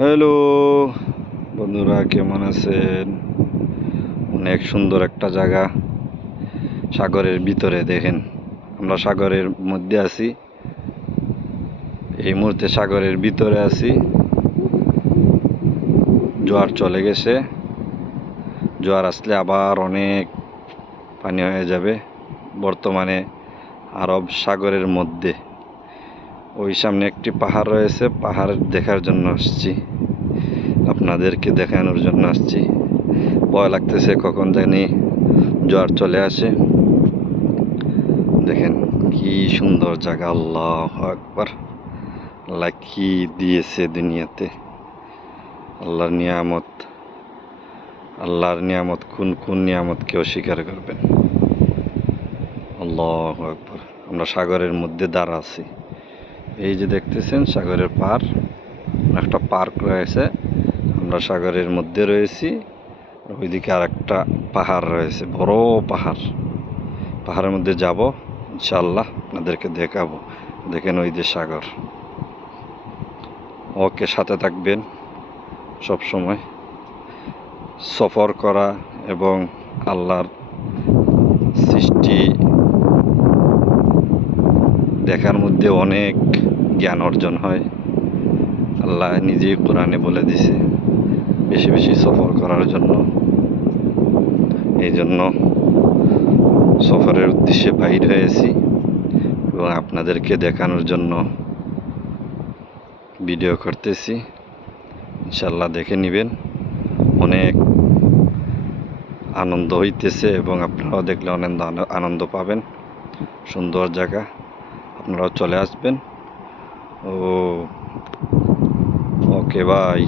Hello বন্ধুরা, কেমন আছেন? অনেক সুন্দর একটা জায়গা, সাগরের ভিতরে। দেখেন, আমরা সাগরের মধ্যে আছি, এই মুহূর্তে সাগরের ভিতরে আছি। জোয়ার চলে গেছে, জোয়ার আসলে আবার অনেক পানি হয়ে যাবে। বর্তমানে আরব সাগরের মধ্যে ওই সামনে একটি পাহাড় রয়েছে, পাহাড় দেখার জন্য আসছি, আপনাদেরকে দেখানোর জন্য আসছি। ভয় লাগতেছে কখন জানি জোয়ার চলে আসে। দেখেন কি সুন্দর জায়গা, আল্লাহু আকবার। আল্লাহ কি দিয়েছে দুনিয়াতে, আল্লাহর নিয়ামত। আল্লাহর নিয়ামত, কোন কোন নিয়ামতকে অস্বীকার করবেন? আল্লাহু আকবার। আমরা সাগরের মধ্যে দাঁড়া আছি, এই যে দেখতেছেন সাগরের পার, একটা পার্ক রয়েছে, আমরা সাগরের মধ্যে রয়েছি। ওইদিকে আর একটা পাহাড় রয়েছে, বড় পাহাড়। পাহাড়ের মধ্যে যাব ইনশাআল্লাহ, আপনাদেরকে দেখাবো। দেখেন ওই যে সাগর। ওকে, সাথে থাকবেন সব সময়। সফর করা এবং আল্লাহর সৃষ্টি দেখার মধ্যে অনেক জ্ঞান অর্জন হয়। আল্লাহ নিজেই কোরআনে বলে দিছে বেশি বেশি সফর করার জন্য। এই জন্য সফরের উদ্দেশ্যে বাইর হয়েছি এবং আপনাদেরকে দেখানোর জন্য ভিডিও করতেছি। ইনশাল্লাহ দেখে নেবেন, অনেক আনন্দ হইতেছে এবং আপনারাও দেখলে অনেক আনন্দ পাবেন। সুন্দর জায়গা, আপনারাও চলে আসবেন। ওকে ভাই।